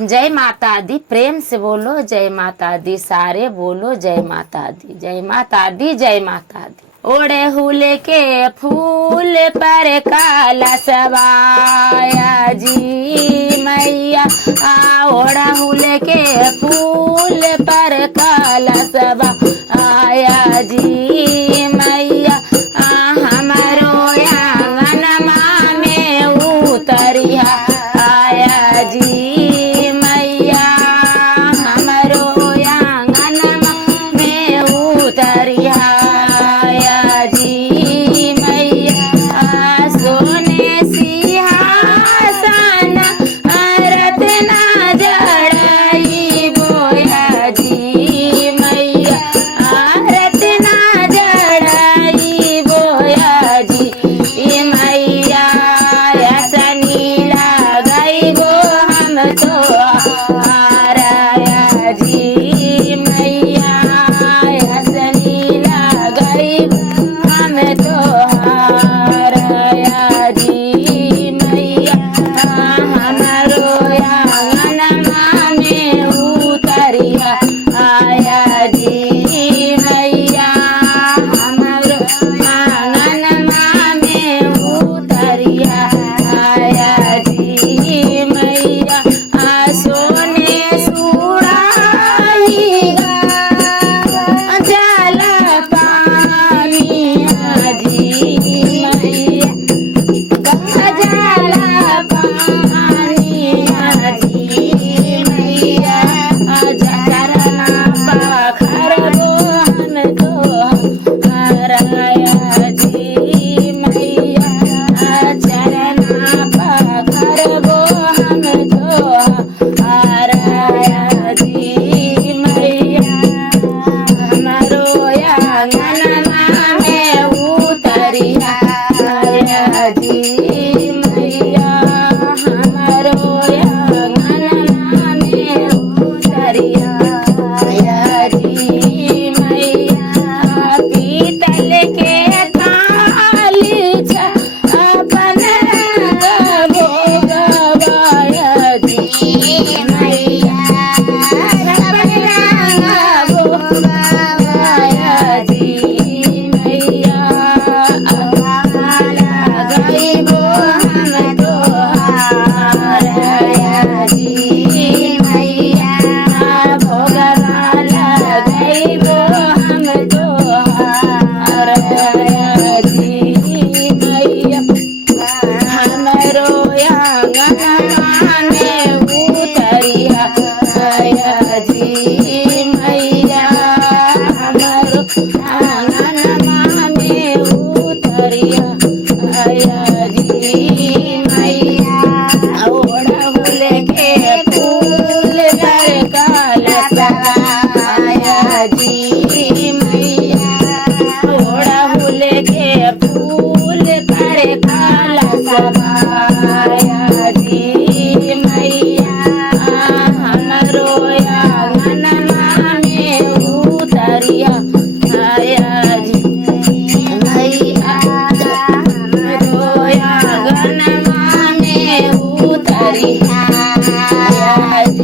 जय माता दी। प्रेम से बोलो जय माता दी। सारे बोलो जय माता दी। जय माता दी, जय माता दी। ओढ़े हुले के फूल पर काला सवाया जी मैया। ओढ़ा हुले के फूल पर काला सवाया जी मैया। हमारो आंगनमा में उतरिया आया जी मैया। हमारो आंगनमा में उतरिया आया जी मैया। सोने सिंहासन रत्न जड़ाई बोया जी मैया। रत्न जड़ाई बोया जी मैया। सनी लगाई गो हम तो आराया जी मैया। सनी लगाई हम तो आराया जी मैया। हमारो आंगनमा में उतरिया आया जी मैया। हमारो आंगनमा में उतरिया आया जी मैया। सोने सुराही जल पानी जी मैया। जल पानी जी मैया। चरना पखर गो हम तो हराया जी मैया। चरना पखर गो हम तो हराया जी मैया। हमारो आंगनमा में उतरिया आया जी मैया। हमारो आंगनमा में उतरिया आया जी मैया। पीतल के थाली अपन भोगवाया जी मैया। भोगवाया जी मैया। लगाई गो हम तो आराया जी मैया। भोगवा लगाई गो हम तो आराया जी मैया। हमरो आंगनमा में उतरिया आया जी मैया। हमरो आंगनमा में उतरिया आया जी मैया। ओढ़ा हुले के फूल पर काला सवाया जी मैया। ओढ़ा हुले के फूल पर काला सवाया जी मैया। हमरो आंगनमा में उतरिया आया जी मैया। हमरो आंगनमा में उतरिया आया जी